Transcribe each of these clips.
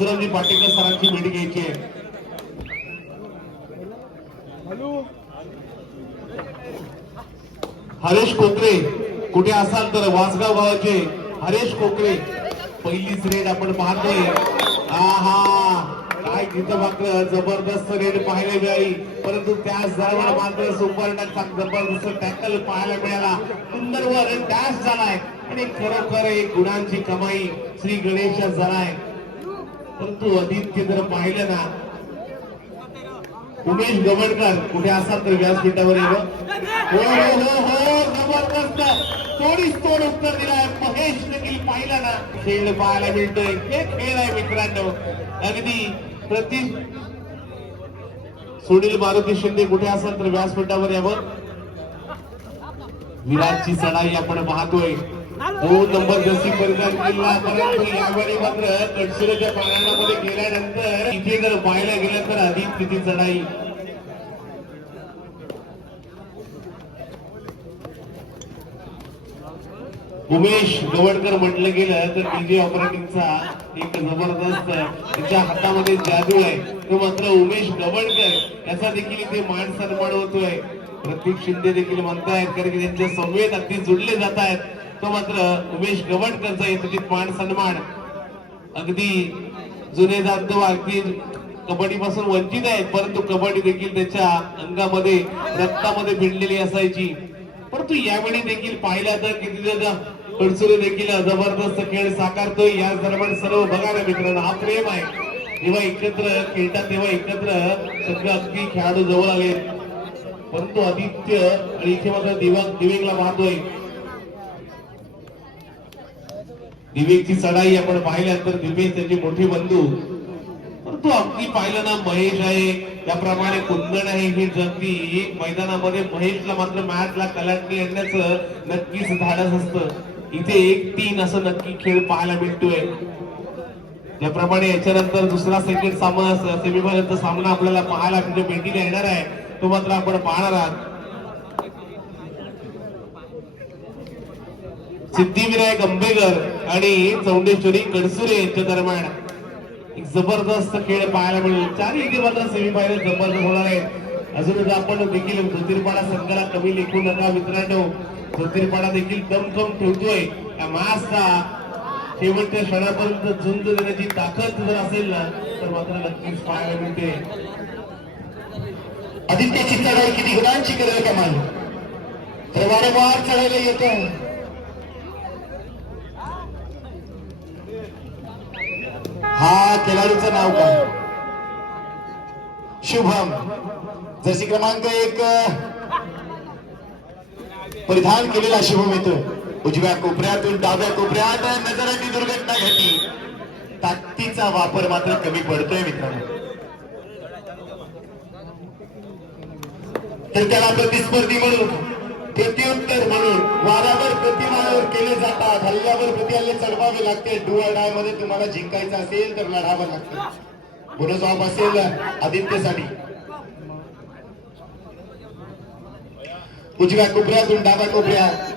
सुरमजी पाटेकर सरांची भेट घ्यायची आहे. हरेश कोकरे कुठे असाल तर वासगाव गावाचे हरेश कोकरे पहिलीच रेड आपण पाहतोय. आहा काय तिथं मात्र जबरदस्त रेड पाहायला मिळाली, परंतु त्याच दरम्यान मात्र सुपर जबरदस्त टॅकल पाहायला मिळाला. सुंदर वर डॅश झालाय आणि खरोखर एक गुणांची कमाई श्री गणेश झालाय. परंतु आदित्य जर पाहिलं ना, उमेश गवळकर कुठे असाल तर व्यासपीठावर येव. हो हो हो हो जबरदस्त थोडीच तोड उत्तर दिलाय. महेश देखील पाहिला ना, खेळ पाहायला मिळतोय. हे खेळ आहे मित्रांनो, अगदी सुनील मारुती शिंदे कुठे असाल तर व्यासपीठावर यावं. विराटची चढाई आपण पाहतोय. 2 नंबर जसी परिधान केला, परंतु यावेळी मात्र कडसुरेच्या पाण्यामध्ये गेल्यानंतर इथे जर पाहायला गेलं तर अधिक किती चढाई. उमेश गवळकर म्हटलं गेलं तर डीजे ऑपरेटिंगचा एक जबरदस्त त्याच्या हातामध्ये जादू आहे. तो मात्र उमेश गवळकर याचा देखील इथे मान सन्मान होतोय. प्रतीक शिंदे देखील म्हणतायत कारण की त्यांच्या संवेद अगदी जुळले जात आहेत. तो मात्र उमेश गवळकरचा येतो मान सन्मान. अगदी जुने जाणतो अगदी कबड्डी पासून वंचित आहेत, परंतु कबड्डी देखील त्याच्या अंगामध्ये रक्तामध्ये भिडलेली असायची. परंतु यावेळी देखील पाहिला तर किती कडसुरे देखील जबरदस्त खेळ साकारतोय. या दरम्यान सर्व बघा ना मित्रांनो, हा प्रेम आहे. जेव्हा एकत्र खेळतात तेव्हा एकत्र सगळं अगदी खेळाडू जवळ आले. परंतु आदित्य आणि इथे मात्र दिवेकला पाहतोय. दिवेकची चढाई आपण पाहिल्यानंतर दिवेक त्याचे मोठे बंधू, परंतु अगदी पाहिलं ना महेश आहे त्याप्रमाणे कुंदन आहे. ही जगदी मैदानामध्ये महेशला मात्र मॅचला कलाटणी आणण्याचं नक्कीच धाडस असतं. इथे 1-3 असं नक्की खेळ पाहायला मिळतोय. ज्याप्रमाणे याच्यानंतर दुसरा सेकंड सामना सेमीफायनलचा सामना आपल्याला पाहायला म्हणजे भेटीला येणार आहे, तो मात्र आपण पाहणार आहात. सिद्धिविनायक अंबेकर आणि चौंडेश्वरी कडसुरे यांच्या दरम्यान एक जबरदस्त खेळ पाहायला मिळेल. चारही इथे मात्र सेमीफायनल जबरदस्त होणार आहे. अजूनच आपण देखील ज्योतिर्पाडा संघाला कमी लेखू नका मित्रांनो. ज्योतिर्पाडा देखील दमखम ठेवतोय. या मासचा शेवटच्या क्षणापर्यंत झुंज देण्याची ताकद जर असेल ना तर मात्र नक्कीच पाहायला मिळते. आदित्यची चढाई किती गुणांची करेल कमाल, तर वारंवार चढायला येतो. हा खेळाडूचं नाव काय? शुभम. जर्सी क्रमांक 1 परिधान केलेला शुभम येतो. उजव्या कोपऱ्यातून डाव्या कोपऱ्यात नजराची दुर्घटना घडली. ताकदीचा वापर मात्र कमी पडतोय मित्रांनो. तर त्याला प्रतिस्पर्धी म्हणून, प्रत्युत्तर म्हणून वारावर प्रतिमावर केले जातात. हल्ल्यावर प्रतिहल्ले चढवावे लागते. डुअर डाय मध्ये तुम्हाला जिंकायचं असेल तर लढावं लागतं. बोनस ऑफ असेल आदित्यसाठी. उजव्या कोपऱ्यातून डाव्या कोपऱ्यात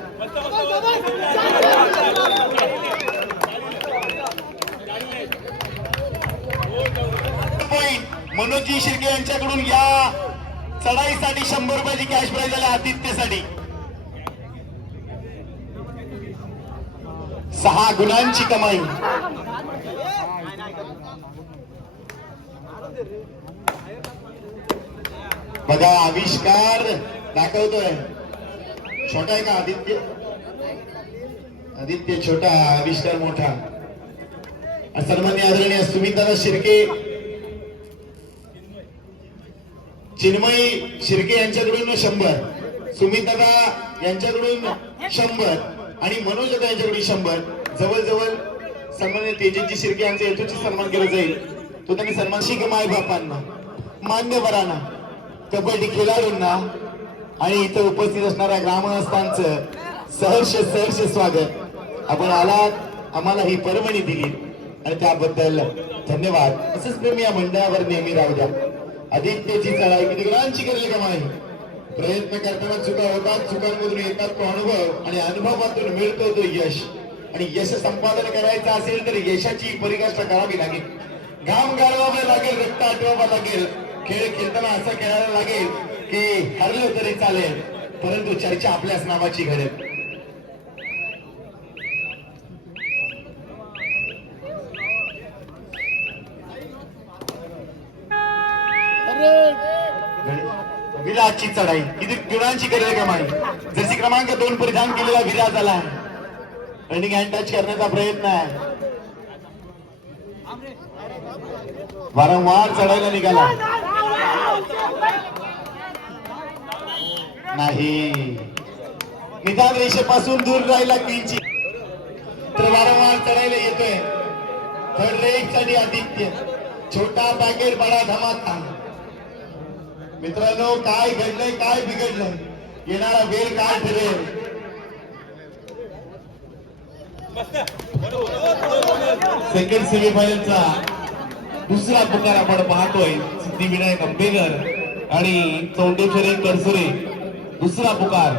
मनोजी शिर्के यांच्याकडून या चढाईसाठी 100 रुपयाची कॅश प्राइज आली. आदित्यसाठी 6 गुणांची कमाई. बघा आविष्कार दाखवतोय. छोटा आहे का आदित्य? आदित्य छोटा, आविष्कार मोठा. सन्मान्य आदरणीय सुमितदादा शिर्के, चिन्मयी शिर्के यांच्याकडून 100, सुमितदादा यांच्याकडून 100 आणि मनोजदादा यांच्याकडून 100. जवळजवळ सन्मान्य तेजस्वी शिर्के यांचा यथोचित सन्मान केला जाईल. तो त्यांनी सन्मान शिक माय बापांना, मान्यवरांना, कबड्डी खेळाडूंना आणि इथं उपस्थित असणाऱ्या ग्रामस्थांचं सहर्ष स्वागत. आपण आलात, आम्हाला ही पर्वणी दिली आणि त्याबद्दल धन्यवाद. असंच प्रेम या मंडळावर नेहमी राहू द्या. आदित्यची चढाई किती गुणांची करेल कमाई. प्रयत्न करताना चुका होतात, चुकांमधून येतात तो अनुभव आणि अनुभवातून मिळतो तो यश. आणि यश संपादन करायचं असेल तर यशाची परिकाष्ठा करावी लागेल. घाम गाळवावा लागेल, रक्त आटवावं लागेल, खेळ खेळताना असं खेळायला लागेल की हरलं तरी चालेल, परंतु चर्चा आपल्याच नावाची घडेल. विराजची चढाई किती गुणांची करेल का माई. जशी क्रमांक 2 परिधान केलेला विराज आला, रनिंग हँड टच करण्याचा प्रयत्न आहे, वारंवार चढायला निघाला नाही, निदान रेषेपासून दूर राहिला किंची, तर वारंवार चढायला येतोय. थर्ड रेक साठी आदित्य, छोटा पॅकेट बडा धमाका. मित्रांनो, काय घडलंय, काय बिघडलंय, येणारा वेळ काय ठरेल. सेकंड सेमीफायनलचा दुसरा पुकार आपण पाहतोय. सिद्धिविनायक आंबेकर आणि चौंडेश्वरी करसुरे दुसरा पुकार.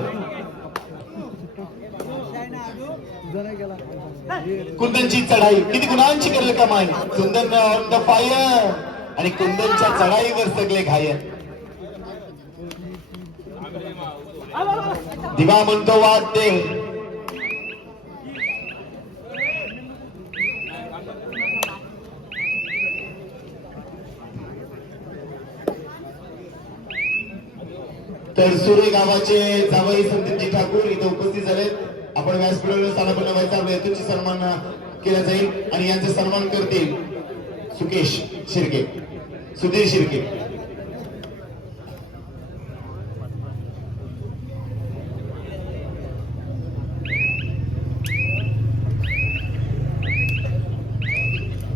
कुंदनची चढाई किती गुणांची करेल कमाई. कुंदन ऑन द फायर आणि कुंदनच्या चढाईवर सगळे घायल. दिवा म्हणतो वाद्य, तर सुरे गावाचे जावई संदीपजी ठाकूर इथे उपस्थित झालेत. आपण व्यासपीठावर स्थानापन्न व्हायचा हेतूची सन्मान केला जाईल आणि यांचा सन्मान करतील सुकेश शिर्के, सुधीर शिर्के.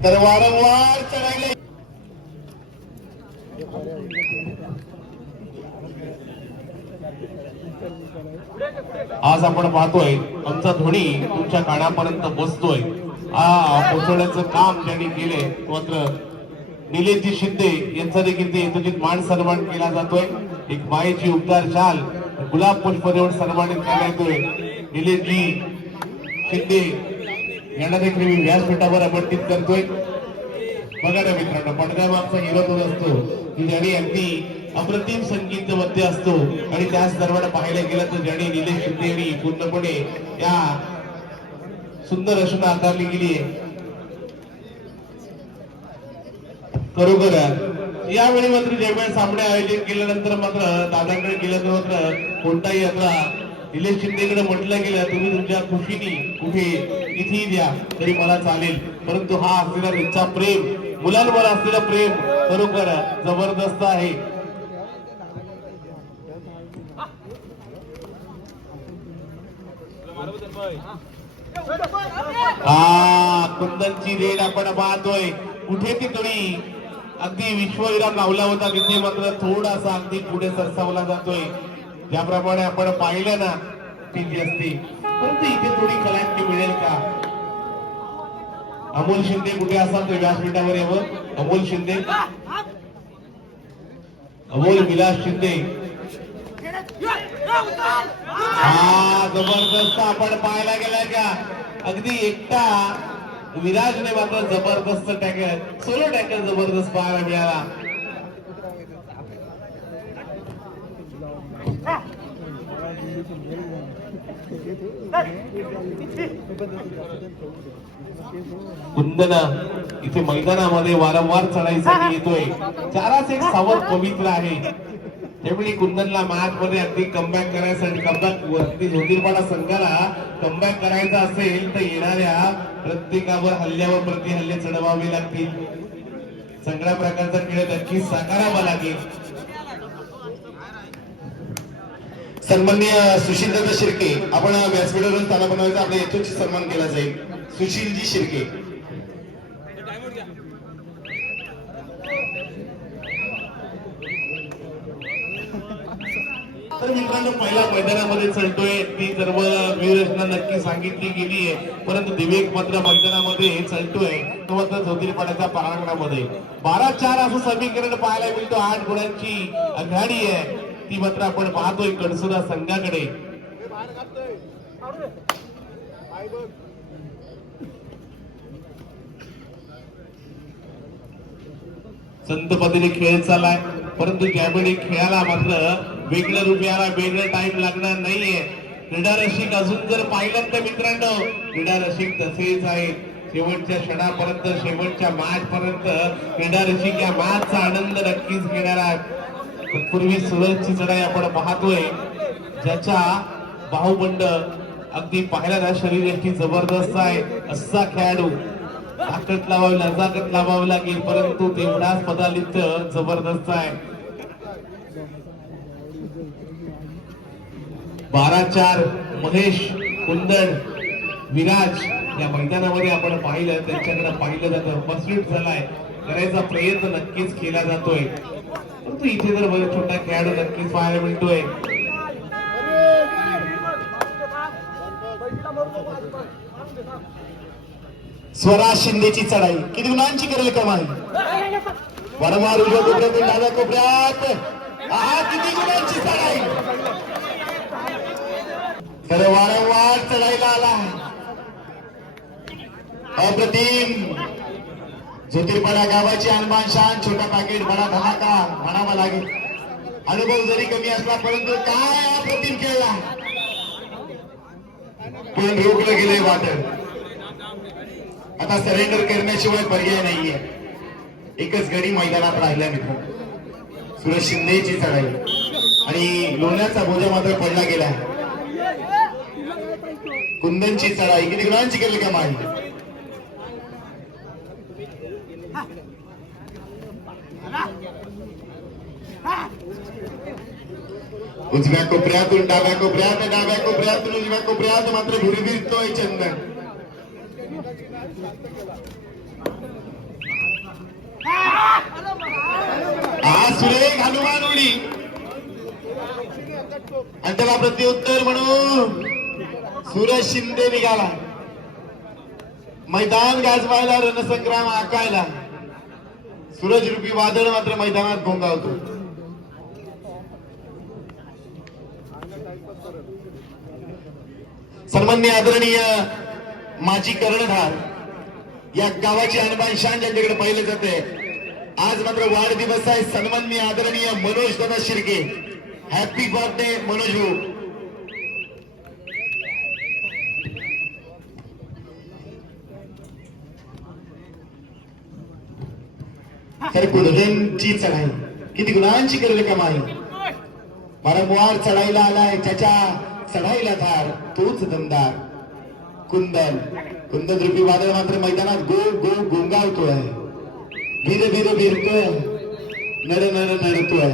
तर वारंवार चढायला आज आपण पाहतोय आमचा ध्वनी तुमच्या कानापर्यंत पोहोचतोय. पोहोचवण्याचं काम ज्यांनी केले मात्र निलेशजी शिंदे यांचा देखील ते यथोचित मान सन्मान केला जातोय. एक मायेची उपचार शाल गुलाब पुष्प देऊन सन्मानित करण्यात येतोय. निलेशजी शिंदे यांना देखील मी व्यासपीठावर आमंत्रित करतोय. बघा ना मित्रांनो, पडद्यामागचा हिरो तोच असतो की ज्याने अगदी अप्रतिम संगीत मध्ये असतो आणि त्याच दरम्यान पाहायला गेलं तर ज्याने निलेश शिंदे यांनी पूर्णपणे या सुंदर रचना आकारली गेली आहे. खरोखर यावेळी मात्र जेव्हा सामने आयोजित केल्यानंतर मात्र दादांकडे गेलं तर मात्र कोणताही आता निलेश शिंदेकडे म्हटलं गेलं तुम्ही तुमच्या खुशीने कुठे कितीही द्या तरी मला चालेल, परंतु हा असलेला त्यांचा प्रेम, मुलांवर असलेलं प्रेम खरोखर जबरदस्त आहे. कुंदनची रेड आपण पाहतोय. कुठे ती थोडी अगदी विश्वविराम लावला होता तिथे मात्र थोडासा अगदी पुढे सरसावला जातोय. ज्याप्रमाणे आपण पाहिलं ना टीव्ही असते, परंतु इथे थोडी कलांटी मिळेल का. अमोल शिंदे कुठे असाल तर व्यासपीठावर यावं. अमोल शिंदे, अमोल विलास शिंदे. जबरदस्त आपण पाहायला गेला का अगदी एकटा विराजने मात्र जबरदस्त टॅकल, सोलो टॅकल जबरदस्त पाहायला मिळाला. कुंदन इथे मैदानामध्ये वारंवार चढाईसाठी येतोय. चाराच एक सावध पवित्र आहे. त्यामुळे कुंदनला मॅच मध्ये अगदी कमबॅक करायसाठी, कमबॅक वरती ज्योतिर्वाडा संघाला कमबॅक करायचा असेल तर येणाऱ्या प्रत्येकावर हल्ल्यावर प्रति हल्ले चढवावे लागतील. सगळ्या प्रकारचा खेळ नक्की साकारावा लागेल. सन्माननीय सुशीलदादा शिर्के, आपण व्यासपीठावर स्थानापन्न व्हायचा आपल्या यथोचित सन्मान केला जाईल. सुशीलजी शिर्के. तर मित्रांनो, पहिला मैदानामध्ये चढतोय ती सर्व व्यूरचना नक्की सांगितली गेली आहे, परंतु दिवेक मात्र मैदानामध्ये चढतोय तो मात्र ज्योतिर्पाड्याच्या परांगणामध्ये 12-4 असं समीकरण पाहायला मिळतो. 8 गुणांची आघाडी आहे ती मात्र आपण पाहतोय कडसुदा संघाकडे. संत पद्धतीने खेळ चाललाय, परंतु त्यावेळी खेळाला मात्र वेगळं रूप यायला वेगळं टाइम लागणार नाहीये. क्रीडा रसिक अजून जर पाहिलं तर मित्रांनो, क्रीडा रसिक तसेच आहे. शेवटच्या क्षणापर्यंत, शेवटच्या मॅच पर्यंत क्रीडा रसिक या मॅचचा आनंद नक्कीच घेणार आहे. तत्पूर्वी सूरजची चढाई आपण पाहतोय, ज्याच्या बाहुबंड अगदी पाहायला शरीर यष्टी जबरदस्त आहे. असा खेळाडू ताकद लावावी, नजाकत लावावी लागेल, परंतु तेवढाच पदार्थ जबरदस्त आहे. 12-4 महेश, कुंदन, विराज या मैदानामध्ये आपण पाहिलं, त्यांच्याकडे पाहिलं जातं. मस्लिट झालाय, करायचा प्रयत्न नक्कीच केला जातोय, परंतु इथे जर बरेच छोटा खेळाडू नक्कीच पाहायला मिळतोय. स्वरा शिंदेची चढाई किती गुणांची करेल कमाई. वारंवार उजव्या कोपऱ्यातून डाव्या कोपऱ्यात, आहा किती गुणांची चढाई. तर वारंवार चढाईला आला, अप्रतिम. ज्योतिर्पणा गावाची अनबान शान, छोटा पॅकेट बडा धमाका म्हणावा लागेल. अनुभव जरी कमी असला, परंतु काय अप्रतिम खेळला. पण रोखलं गेलंय वाटत. आता सरेंडर करण्याशिवाय पर्याय नाहीये. एकच गडी मैदानात राहिल्या मित्र. सुरेश शिंदेची चढाई आणि लोण्याचा बोजा मात्र पडला गेला. कुंदनची चढाई किती गुणांची केली कमाई. उजव्या कोपऱ्यातून डाव्या कोपऱ्यात, डाव्या कोपऱ्यातून उजव्या कोपऱ्यात मात्र भुरभिरतोय चंदन. सुरेख हनुमान उडी आणि त्याला प्रत्युत्तर म्हणून सूरज शिंदे निघाला. मैदान गाजवायला, रणसंग्राम आकायला. सूरज रूपी वादळ मात्र मैदानात घोंगावतो. सन्माननीय आदरणीय माजी कर्णधार, या गावाची अनबान शान ज्यांच्याकडे पाहिलं जाते, आज मात्र वाढदिवस आहे. सन्माननीय आदरणीय मनोज दादा शिर्के. हॅपी बर्थडे मनोज भाऊ. तर कुंदनची चढाई किती गुणांची करेल कमाई. वारंवार चढाईला आलाय, त्याच्या चढाईला धार तोच दमदार. कुंदन, कुंदन रूपी वादळ मात्र मैदानात गो गो गोंगावतोय. भीर भीर भीरतोय, नर नर नरतोय.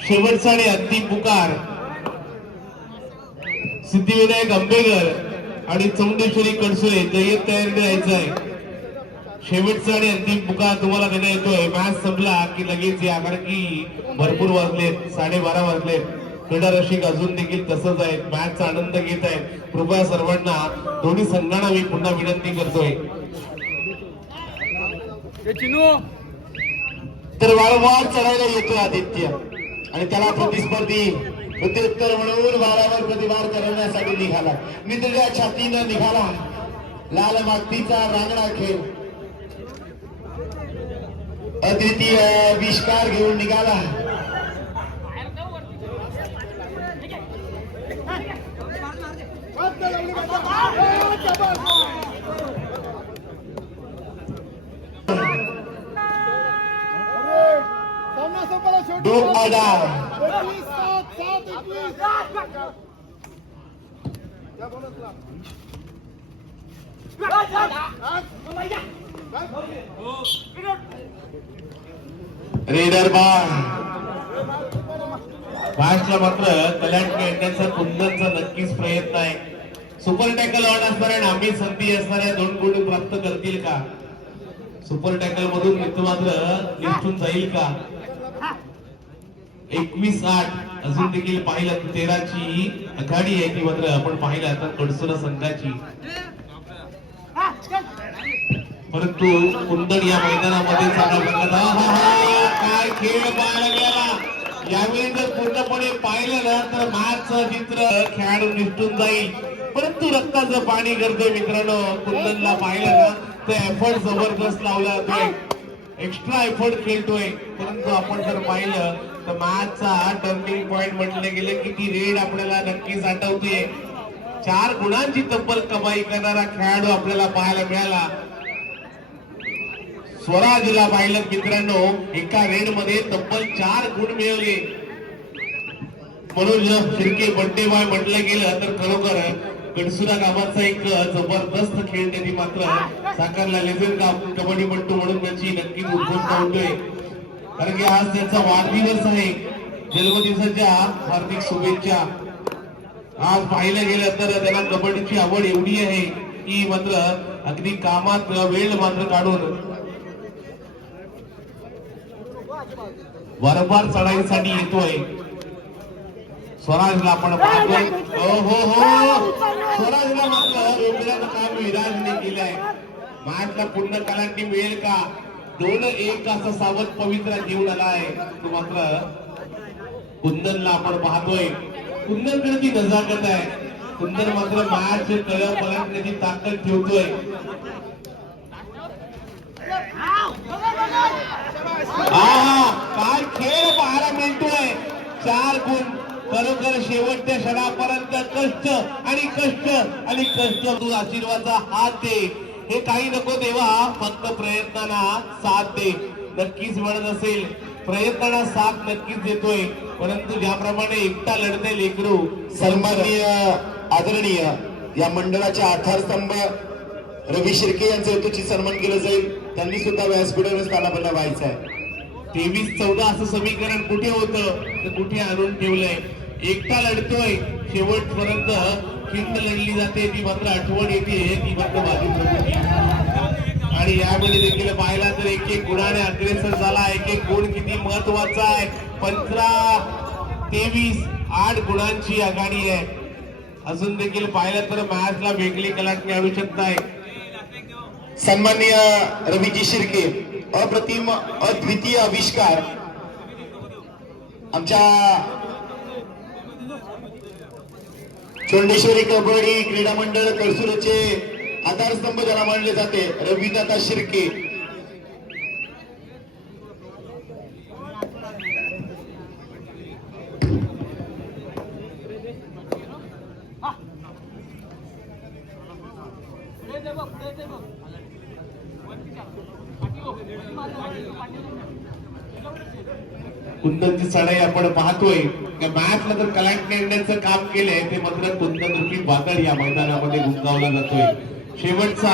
शेवटचा आणि अंतिम पुकार सिद्धिविनायक आंबेकर आणि चौंडेश्वरी कडसुळे जय्यत तयारीने यायचं आहे. शेवटचा आणि अंतिम पुकार तुम्हाला देण्यात येतोय. मॅच संपला की लगेच या, कारण की भरपूर वाजलेत, 12:30 वाजलेत. क्रीडा रसिक अजून देखील तसंच आहेत, मॅचचा आनंद घेत आहेत. कृपया सर्वांना, दोन्ही संघांना मी पुन्हा विनंती करतोय. तर वारंवार चढायला येतोय आदित्य आणि त्याला प्रतिस्पर्धी प्रत्युत्तर म्हणून वारावर प्रतिवार करण्यासाठी निघाला. निधड्या छातीनं निघाला. लाल मातीचा रांगडा खेळ अद्वितीय विष्कार घेऊन निघाला. दो आडा रेडर बार मॅचला मात्र कल्याण खेळण्याचा कुंदनचा नक्कीच प्रयत्न आहे. सुपर टॅकल ऑन असणाऱ्या नामी संधी असणाऱ्या 2 गुण प्राप्त करतील का? सुपर टॅकल मधून मित्र मात्र निष्ठून जाईल का? 21-8 अजून देखील पाहिलं 13ची आघाडी आहे ती मात्र आपण पाहिलं आता कडसुरा संघाची. परंतु कुंदन या मैदानामध्ये काय खेळ पाहायला गेला. यावेळी जर पूर्णपणे पाहिलं ना तर मॅचचं चित्र खेळाडू निष्ठून जाईल, परंतु रक्ताचं पाणी करतोय मित्रांनो. कुंदनला पाहिलं ना तर एफर्ट जबरदस्त लावला जातोय. एक्स्ट्रा एफर्ट खेळतोय, परंतु आपण जर पाहिलं तर मॅचचा टर्निंग पॉइंट म्हटले गेले की ती रेड आपल्याला नक्कीच आठवते. 4 गुणांची तब्बल कमाई करणारा खेळाडू आपल्याला पाहायला मिळाला. स्वराजला पाहिलं मित्रांनो, एका रेड मध्ये तब्बल 4 गुण मिळवले. मनोज शिर्के बड्डे बॉय म्हटलं गेलं तर खरोखर गडसुरा गावाचा एक जबरदस्त खेळ त्यांनी मात्र साकारला. लेझेंड कबड्डीपट्टू म्हणून त्याची नक्कीच उत्कृष्ट होतोय, कारण की आज त्यांचा वाढदिवस आहे. जन्मदिवसाच्या हार्दिक शुभेच्छा. आज पाहिलं गेलं तर त्याला कबड्डीची आवड एवढी आहे की मात्र अगदी कामात वेळ मात्र काढून वारंवार चढाईसाठी येतोय. स्वराजला आपण पाहतोय, हो स्वराजला मात्र रोखण्याचं काम विराजने केलंय. मॅचला पूर्ण कलांटी मिळेल का? 2-1 असं सावध पवित्रा घेऊन आलाय तो. मात्र कुंदनला आपण पाहतोय, कुंदनकडे ती नजाकत आहे. कुंदन मात्र मॅच पलटण्याची ताकद ठेवतोय. काय खेळ पाहायला मिळतोय. 4 गुण खरोखर शेवटच्या क्षणापर्यंत कष्ट आणि कष्ट आणि कष्ट. तू आशीर्वादाचा हात दे, हे काही नको देवा, फक्त प्रयत्नांना साथ दे. नक्कीच म्हणत असेल, प्रयत्नांना साथ नक्कीच देतोय, परंतु ज्याप्रमाणे एकटा लढते लेकरू. सन्माननीय आदरणीय या मंडळाचे आधारस्तंभ रवी शिर्के यांचे हेतूची सन्मान केलं जाईल. त्यांनी सुद्धा व्यासपीठावर स्थानापन्न व्हायचं आहे. 23-14 असं समीकरण कुठे होतं तर कुठे आणून ठेवलंय. एकटा लढतोय, शेवटपर्यंत खिंड लढली जाते, ती मात्र आठवण येते, ती मात्र बाजू प्रकृती. आणि यावेळी देखील पाहिला तर 1-1 गुणाने अग्रेसर झाला. 1-1 गुण किती महत्वाचा आहे. 15-23 8 गुणांची आघाडी आहे. अजून देखील पाहिलं तर मॅचला वेगळी कलाटणी आणू शकताय. सन्माननीय रवीजी शिर्के, अप्रतिम अद्वितीय आविष्कार. आमच्या चोंडेश्वरी कबड्डी क्रीडा मंडळ करसुरचे आधारस्तंभ ज्याला मानले जाते, रविदादा शिर्के. कुंदनची चढाई आपण पाहतोय. मॅचला तर कलांट नेण्याचं काम केलंय ते मात्र कुंदन रूपी वादळ या मैदानामध्ये गुंतवला जातोय. शेवटचा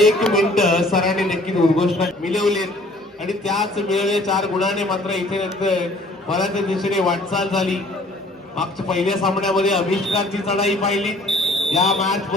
1 मिनिट सरांनी नक्कीच उद्घोषणा मिळवलेत आणि त्याच मिळवले 4 गुणाने मात्र इथे नंतर बऱ्याच दिशेने वाटचाल झाली. मागच्या पहिल्या सामन्यामध्ये अभिषेकांची चढाई पाहिली. या मॅच